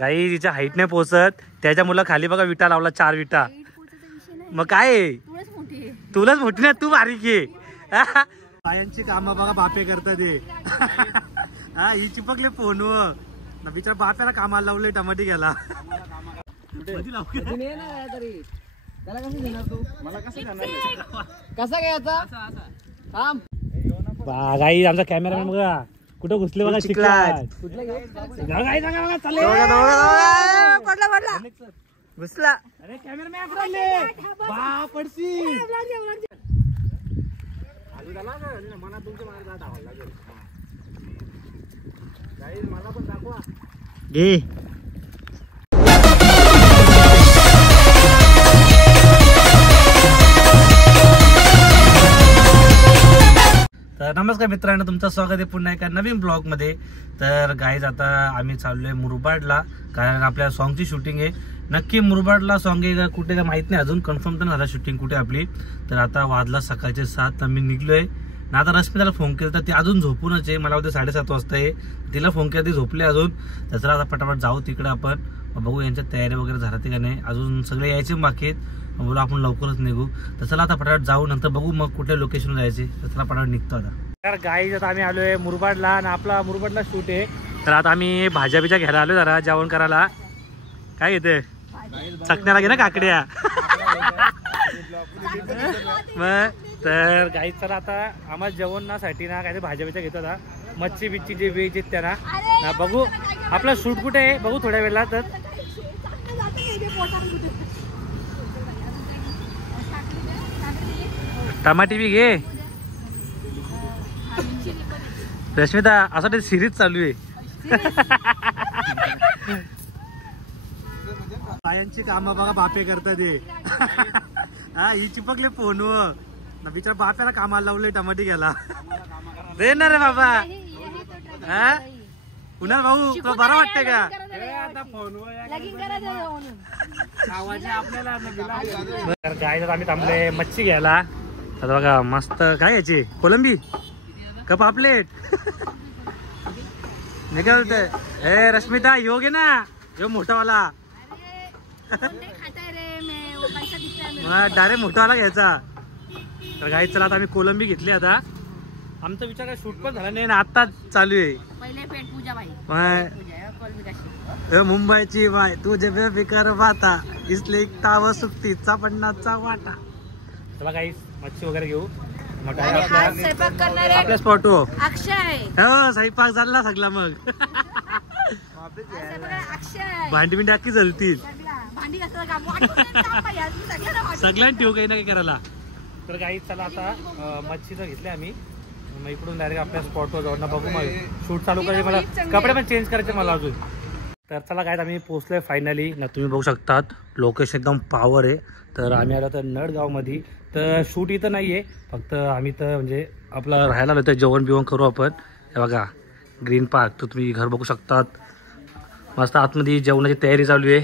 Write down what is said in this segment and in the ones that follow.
गाई तिच्या हाईट नाही पोचत, त्याच्या मुलं खाली बघा विटा लावला, 4 विटा. मग काय तुलाच मोठी ना, तू बारीक आहे. बायांची कामं बघा बापे करतात ते. हा ही चिपकले फोनवर ना, बिचारा बाप्याला कामाला लावले टमाटे घ्यायला. कसा घ्यायचा गाई आमचा कॅमेरामॅन बघा कुठं घुसले बघा, चिखलात. घुसला. अरे कॅमेरामॅन पडशी मला पण दाखवा घे. तर नमस्कार मित्रांनो, तुमचं स्वागत आहे पुन्हा एका नवीन ब्लॉग मध्ये. तर गाईज आता आम्ही चाललोय मुरबाडला, कारण आपल्या सॉंगची शूटिंग आहे. नक्की मुरबाडला सॉंग आहे का कुठे काय माहित नाही, अजून कन्फर्म तर झाला शूटिंग कुठे आपली. तर आता वाजला सकाळचे 7, आम्ही निघलोय ना. आता रश्मिताला फोन केला तर ती अजून झोपूनच आहे. मला होते 7:30 वाजता आहे, तिला फोन केला ती झोपली अजून. तर आता पटापट जाऊ तिकडे, आपण बघू यांच्या तयारी वगैरे झाल्या का नाही, अजून सगळे यायचे बाकी आहेत. बोलू आपण लवकरच निघू. तर चला आता पटापट जाऊ, नंतर बघू मग कुठे लोकेशन जायचे. तर चला पटापट निघतो आता. तर गाईज आता आम्ही आलोय मुरबाडला आणि आपला मुरबाडला शूट आहे. तर आता आम्ही भाज्या बिज्या घ्यायला आलोय, जरा जेवण करायला. काय घेते चकण्याला घे ना काकड्या. मग तर गाईज चला आता आम्हाला जेवणासाठी ना काहीतरी भाज्या बिज्या घेतो आता. मच्छी बिच्छी जे वेज आहेत त्यांना ना, बघू आपला शूट कुठे आहे बघू थोड्या वेळेला. तर टमाटे बी घे. रश्मिता असं ते सिरीज चालू आहे. बायांची कामं बघा बापे करतात ते. हा ही चिपकले फोनवर ना, बिचारा बाप्याला कामाला लावले टमाटे घ्यायला. दे ना रे बाबा. हा पुन्हा भाऊ तो बरा वाटतंय का? गाय आम्ही थांबले मच्छी घ्यायला. आता बघा मस्त काय याची कोलंबी का पापलेट. निघालते ए रश्मिता योग आहे ना, यो मोठावाला. डायरेक्ट मोठावाला घ्यायचा. तर गाई चला आता आम्ही कोलंबी घेतली. आता आमचा विचार काय शूट पण झाला नाही ना, आता चालू आहे. मुंबईची बाय तुझे बेकार बाता इसले ताव सुट्टीचा पन्नासचा वाटा. चला गाई मच्छी वगैरे घेऊ. आपल्या स्पॉट हो स्वयंपाक झाला सगळा. मग भांडी बिंडी अख्खी जलतील सगळ्यांना ठेवू काही ना काही करायला. तर काही चला आता मच्छीचं घेतले आम्ही. मग इकडून डायरेक्ट आपल्या स्पॉटवर जाऊन बघू. मग शूट चालू करायचे, मला कपडे पण चेंज करायचे मला अजून. तर चला काय आम्ही पोहोचलोय फायनली ना. तुम्ही बघू शकतात लोकेशन एकदम पॉवर आहे. तर आम्ही आलो तर नडगावमध्ये. तर शूट इथं नाही आहे, फक्त आम्ही तर म्हणजे आपलं राहायला आलो तर जेवण बिवण करू आपण. हे बघा ग्रीन पार्क, तर तुम्ही घर बघू शकतात. मस्त आतमध्ये जेवणाची तयारी चालू आहे.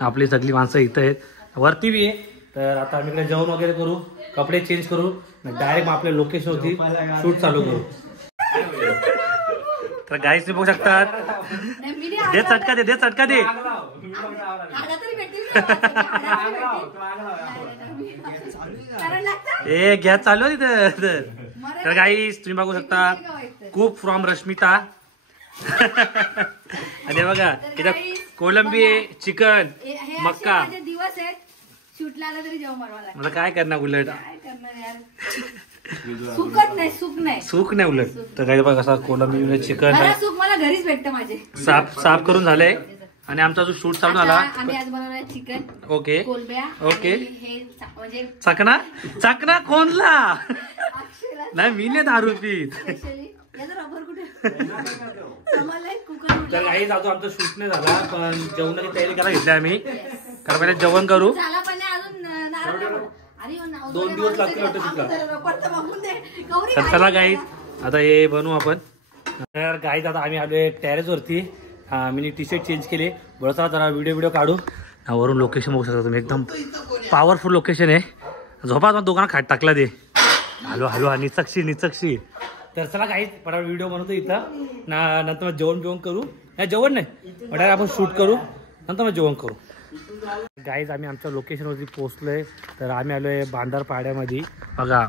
आपली सगळी माणसं इथं आहेत, वरती बी आहे. तर आता आम्ही इकडे जेवण वगैरे करू, कपडे चेंज करू, डायरेक्ट आपल्या लोकेशन होती शूट चालू करू. तर गाईस बघू शकतात. दे चटका दे, दे चटका दे. ए गॅस चालू आहे तिथं. तर गाईस तुम्ही बघू शकता कुक फ्रॉम रश्मिता. आणि बघा इथं कोलंबी आहे, चिकन, मक्का. मला काय करणार उलट, सूक नाही उलट. तर काही बघा कसा कोलंबी चिकन घरीच भेटतं माझे. साफ करून झालंय. आणि आमचा जो शूट चालू झाला चिकन. Okay okay. म्हणजे चकना चकना कोणला नाही, मी नाही दारू पीत. तर काही जातो आमचा शूट नाही झाला, पण जेवणाची तयारी करायला घेतली आम्ही. कारण पहिले जेवण करू, 2 दिवस लागतील वाटतं शूटला. तर चला गाईज आता हे बनवू आपण. तर गाईज आता आम्ही आलोय टेरेस वरती. मी टी शर्ट चेंज केले. बळसा जरा व्हिडिओ काढू. वरून लोकेशन बघू शकता तुम्ही, एकदम पॉवरफुल लोकेशन आहे. झोपा दोघांना खाट टाकला दे. हलवा हलवा निचक्षी निचक्षी. तर चला काही पटापट व्हिडिओ बनवतो इथं नंतर मग जेवण करू. नाही जेवण नाही पटापट आपण शूट करू नंतर मग जेवण करू. गाईज आम्ही आमच्या लोकेशनवरती पोहोचलोय. तर आम्ही आलोय बांधारपाड्यामध्ये. बघा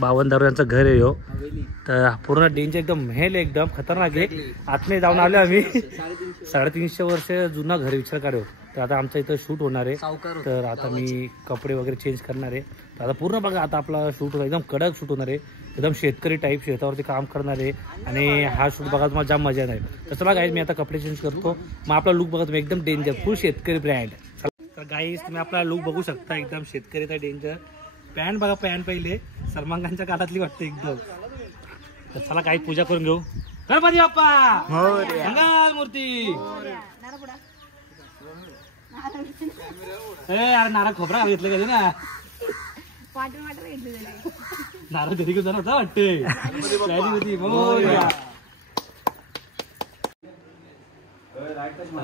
52 दारोयांचं घर आहे. तर पूर्ण डेंजर एकदम महल एकदम खतरनाक आहे. आतमध्ये जाऊन आलो आम्ही. 350 वर्ष जुना घर विचार काढू. तर आता आमचं इथं शूट होणार आहे. तर आता मी कपडे वगैरे चेंज करणार आहे. तर आता पूर्ण बघा आता आपला शूट होणार एकदम कडक शूट होणार आहे. एकदम शेतकरी टाईप शेतावरती काम करणार आहे. आणि हा शूट बघा तुम्हाला जाम मजा येणार आहे. तर चला गाईज मी आता कपडे चेंज करतो. मग आपला लुक बघा तुम्ही एकदम डेंजर फुल शेतकरी ब्रँड. तर गाईज तुम्ही आपला लुक बघू शकता एकदम शेतकरीचा डेंजर. पॅन्ट बघा पॅन्ट पहिले सलमान खानच्या काळातली वाटते एकदम. तर चला काही पूजा करून घेऊ. गणपती बाप्पा मंगल मूर्ती. अरे नारळ खोबरा घेतलं कधी ना नारळ घरी घेऊन जाणार वाटते.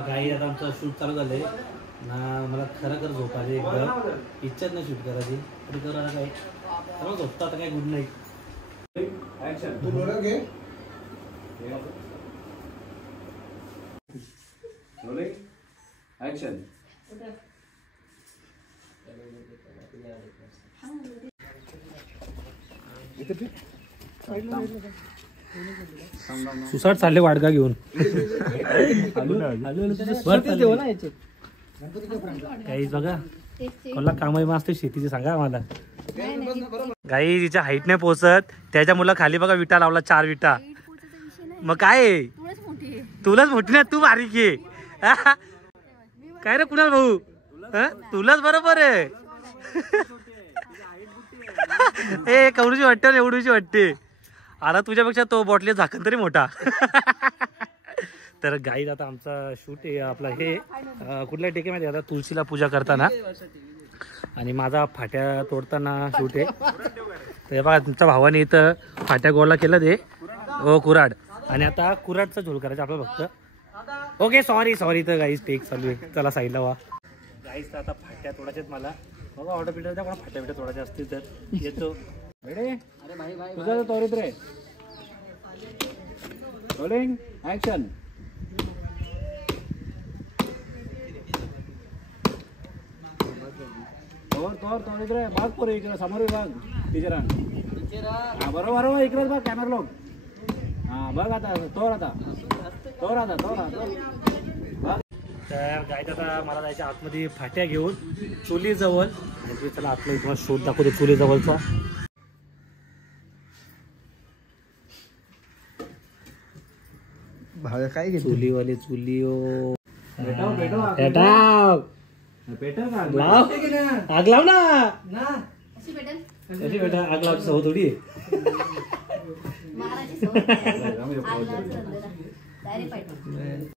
काही आता आमचं शूट चालू झालंय ना. मला खरं झोप आली एकदम इच्छाच नाही शूट करायची तरी करा काय झोपतो आता काय गुड नाईट. सुसाट चालले वाडगा घेऊन. काही बघा कोणाला कामाई असते शेतीची सांगा आम्हाला. गाई जिच्या हाईट नाही पोचत त्याच्या मुलं खाली बघा विटा लावला 4 विटा. मग काय तुलाच मोठी ना तू बारीक आहे काय रे कुणाल भाऊ तुलाच बरोबर आहे. ए कवडूची वाटते एवढूची वाटते. आता तुझ्यापेक्षा तो बॉटली झाकण तरी मोठा. तर गाईज आता आमचा शूट आहे आपला हे कुठल्या टेके माहिती आता तुळशीला पूजा करताना आणि माझा फाट्या तोडताना शूट आहे. तर बघा तुमच्या भावाने इथं फाट्या गोळा केलं ते कुऱ्हाड आणि आता कुऱ्हाडचा झोल करायचा आपलं फक्त. ओके सॉरी तर गाईज टेक चालू आहे. चला साईडला वा. गाईज तर आता फाट्या तोडायच्यात मला. बघा ऑर्डर पिटर द्या कोणा फाट्या तोडायच्या असतील तर येतो. तुझा तोडत रे रोलिंग ऍक्शन. तोडत रे बाग पोरे इकडे समोर बघ टीचर. हा बरोबर इकडेच बघ कॅमेरा लोक. हा बघ आता तोड. तर गाईत आता मला जायच्या आतमध्ये फाट्या घेऊन चुली जवळ. चला आपलं तुम्हाला शोध दाखवतो चुली जवळचा. काय घेतो चुलीवाले चुली आग लाव ना आग लावची सवय थोडी.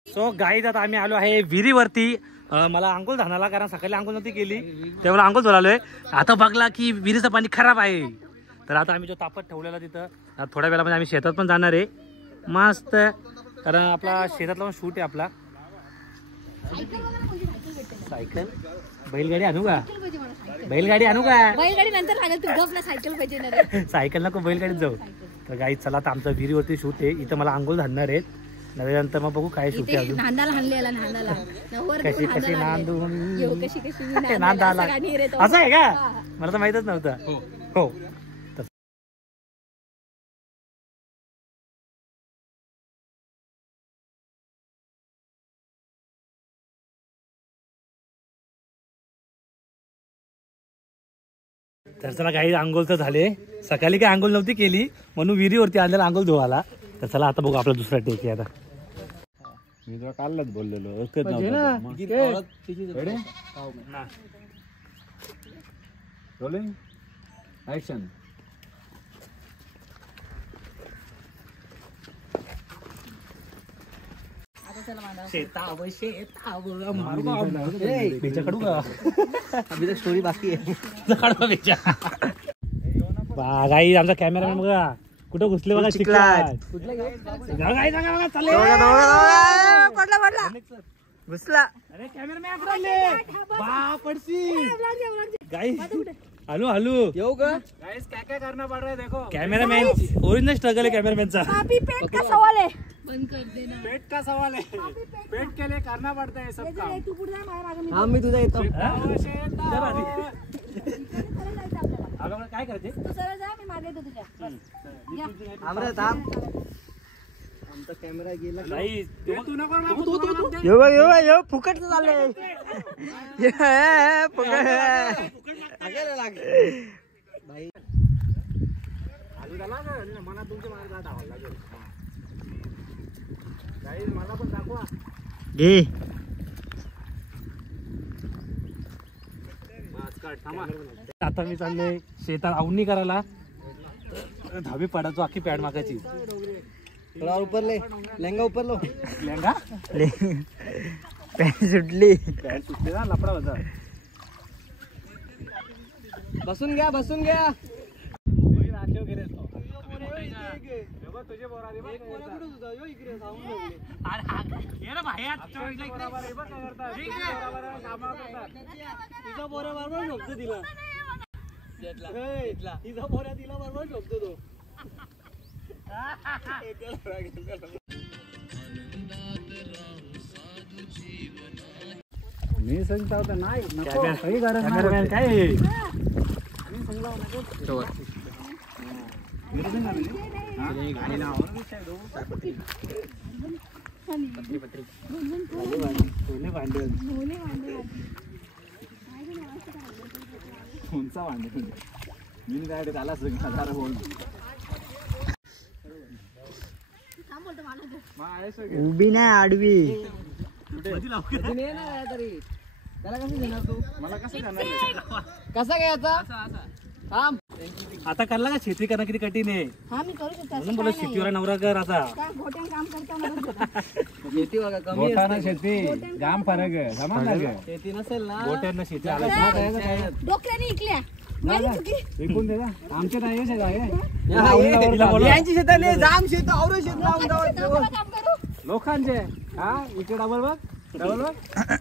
सो गाईज आता आम्ही आलो आहे विहिरीवरती. मला आंघोळ झाला कारण सकाळी आंघोळ नव्हती केली त्यामुळे आंघोळ झालोय. आता बघला की विहिरीचं पाणी खराब आहे. तर आता आम्ही जो तापत ठेवलेला तिथं थोड्या वेळामध्ये आम्ही शेतात पण जाणार आहे मस्त. कारण आपला शेतातला पण शूट आहे आपला. सायकल बैलगाडी आणू का बैलगाडी नंतर सायकल नको बैलगाडीत जाऊ. तर गाईज चला आता आमचा विहिरीवरती शूट आहे. इथं मला आंघोळ घालणार आहेत नंतर मग बघू काय शूट आहे अजून. कशी नांदून नांदाला असं आहे का मला तर माहितच नव्हतं. हो तर चला काही आंघोळ तर झाले. सकाळी काही आंघोळ नव्हती केली म्हणून विहिरीवरती आणलेला आंघोळ धुवाला. तर चला आता बघू आपला दुसरा टेक आहे. आता मी तुला कालच बोललेलो रोलिंग ऍक्शन. स्टोरी बाकी आहे. गाई आमचा कॅमेरामॅन बघा कुठं घुसले बघा चिखलात. घुसला. अरे कॅमेरामॅन पडशी गाईस. हॅलो हॅलो येऊ का गाईस. काय काय करना पड रहा है देखो. कॅमेरामॅन ओरिजिनल स्ट्रगल है कॅमेरामॅनचा. अभी पेट का सवाल है. बंद कर देना. पेट का सवाल है. पेट के लिए करना पड़ता है सब काम. तू पुढे जा माझ्या मागे. हा मी तुझा येतो. काय करते तू सरळ जा मी मागे येतो तुझ्या. आमरे थांब. आमचा कॅमेरा गेला नाही. तू नको यो फुकट चाललंय. फुकट भाई आलू झाला ना मला तुमच्या मार्गात धावायला लागेल. गाईस मला पण दाखवा घे. आता मी चाललोय शेतात आवणी करायला. धाबी पडायचो अख्खी पॅड मागायची. थोडा उपरले लेंगा उपरलो. लेंगा पॅन्ट सुटली. पॅन्ट सुटली ना लफडा होता. बसून घ्या बसून घ्या. मी सांगता होता नाही कॅमेरामॅन काय कोणचा भांडे मी काय त्याला बोल. उभी नाही आडवी. कसा घ्यायचा थांब. आता करला का शेती करणं किती कठीण आहे. हा मी करू शकतो. म्हणून बोला शेतीवर नवरा कर. आता घोट्यान काम शेती बघा कमी शेती जाम फरक आहे. समान लागे शेती नसेल ना गोट्यांना शेती आला डोक्याने इकल्या. विकून दे ना. आमच्या नाही यांची शेताले जाम शेत और शेत लावून लोकांचे. हा इकडे डबल बघ डबल बघ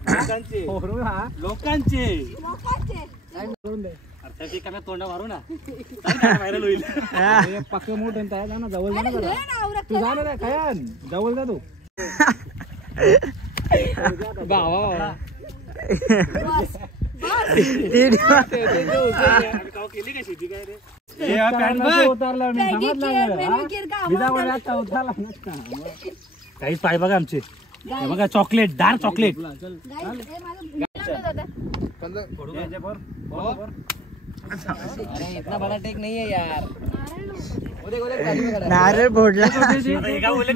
लोकांचे. हा लोकांचे तोंडा मारू ना व्हायरल होईल. पक्क मोठ ना जवळ जा ना. तू जा ना काय जवळ जा तू. भावा केली का शेती काय रे. उतारला काही पाय बघा आमचे. बघा चॉकलेट डार्क चॉकलेट. इतना बड़ा टेक नहीं है यार. नारळ फोडला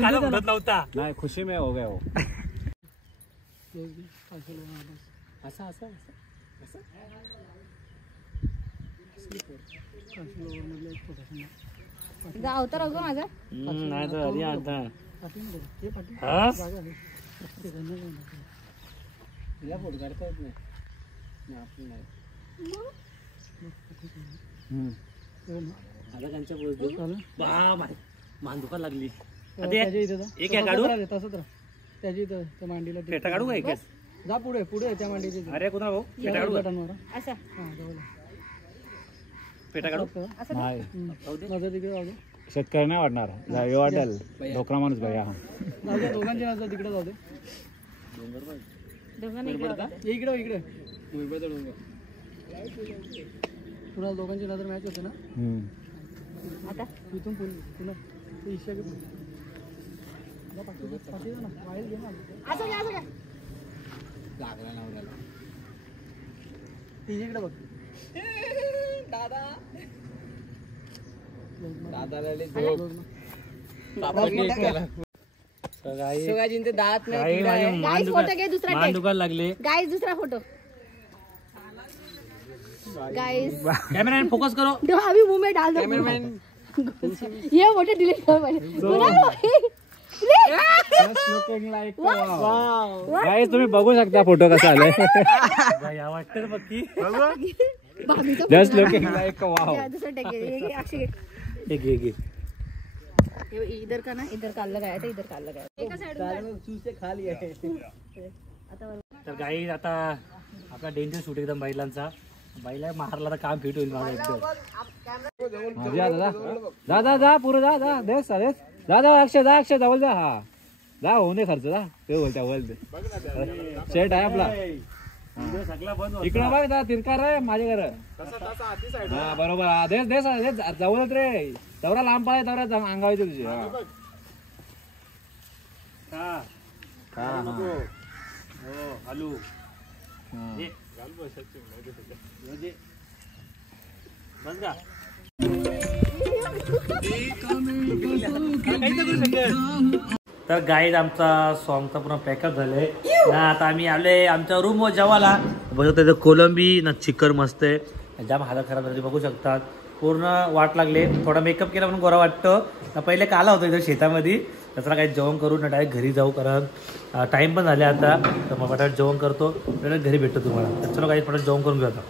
नव्हता. नाही खुशी में हो गया हो. असं असं अवतार अगो माझा नाही तर अरे आता तिला फोटो काढता येत नाही. आता त्यांच्या मान दुखा लागली. एक काढू त्याची त्या मांडीला पेटा काढू का? जा पुढे पुढे त्या मांडीची. अरे कोणा भाऊ पेटा काढू असं पेटा काढू माझं तिकडे जाऊ दे. शेतकरी नाही वाटणार वाटेल डोकरा माणूस भाई. जाऊ दे दोघांची नजर तिकडे जाऊ दे. इकडे इकडे तुला दोघांची नजर मॅच होते ना. आता इथून पुन्हा ईशा लागला नवऱ्याला. इकडे बघ दादा. दादाला दात मान दुखायला लागले. गाइस दुसरा फोटो. गाइस कैमरामैन फोकस करो. अभी मुंह में डाल दो. कैमरामैन ये फोटो डिलीट कर गाइस तुम्ही बघू शकता फोटो कसा आलाय. वाटतं बघ जस्ट लुकिंग लाइक वाव. इधर का ना इधर का अलग आया था. इधर का अलग आया. चूसे खा लिया है. तर गाई आता आपला डेंजर शूट एकदम बैलांचा. बैला मारला तर काम फिट होईल माझं एकदम. जा जा जा पुरं जा जा देस देस जा जा अक्षय जवळ जा. हा जा होऊ दे खर्च जा ते बोलत्या बोलते शेट आहे आपला. इकडं बघ जा तिरकार आहे माझ्या घर. हा बरोबर देस देस जवळच रे. तेवढा लांब पाय तेवढा अंगावायचे तुझे. हॅलो बस का तर गाईज आमचा सॉंगचा पूर्ण पॅकअप झालाय ना. आता आम्ही आलोय आमच्या रूम वर जेवायला. बघू शकता कोलंबी ना चिकन मस्त आहे. जाम हालत खराब झाली बघू शकतात. पूर्ण वाट लागले. थोडा मेकअप केला म्हणून गोरा वाटतो. पहिले काला होतो इथं शेतामध्ये. त्याचा काही जेवण करू ना डायरेक्ट घरी जाऊ कारण टाइम पण झाले आता. तर मग फटाफट जेवण करतो डायरेक्ट घरी भेटतो तुम्हाला. तर चलो काही फटाफट जेवण करून घेऊ आता.